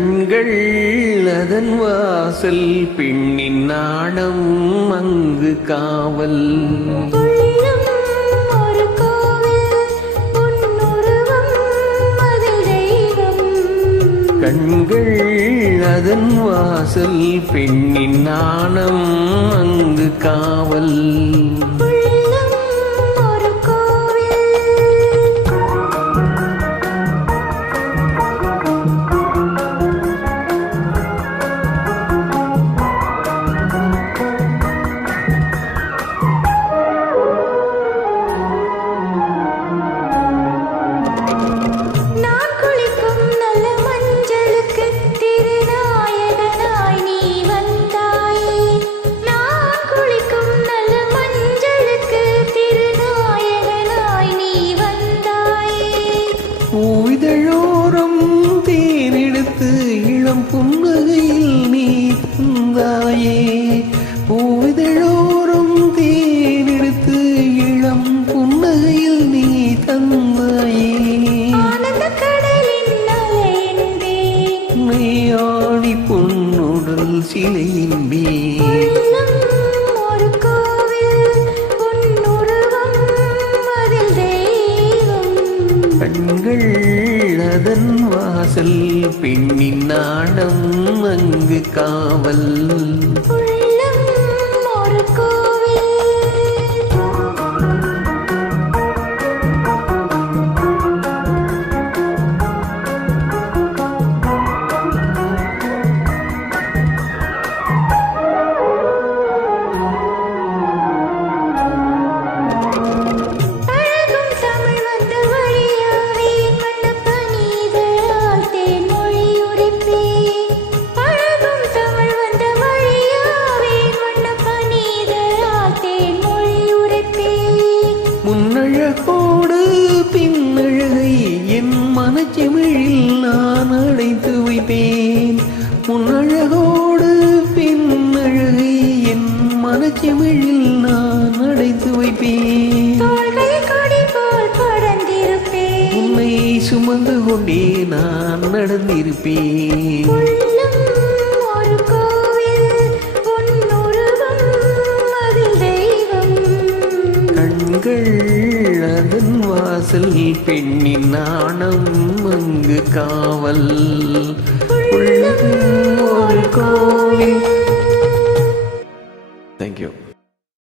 கண்கள் அதன் வாசல் பெண்ணின் நாணம் அங்கு காவல். கண்கள் அதன் வாசல் பெண்ணின் நாணம் அங்கு காவல். பூவிதழோரம் தேனெடுத்து இளம் புன்னகையில் நீ தந்தாயே. பூவிதழோரம் தேனெடுத்து இளம் புன்னகையில் நீ தந்தாயே. மெய்யாடி பொன்னுடல் சிலையின்பே கண்கள் அதன் வாசல் பெண்ணின் நாணம் அங்கு காவல். முன்னழகோடு பின்னழகை என் மனச்செமிழில் நான் அடைத்து வைப்பேன். முன்னழகோடு பின்னழகை என் மனச்செமிழில் நான் அடைத்து வைப்பேன். உன்னை சுமந்து கொண்டே நான் நடந்திருப்பேன். கண்கள் அதன் வாசல் பெண்ணின் நாணம் அங்கு காவல். உள்ளம் ஒரு கோவில். Thank you.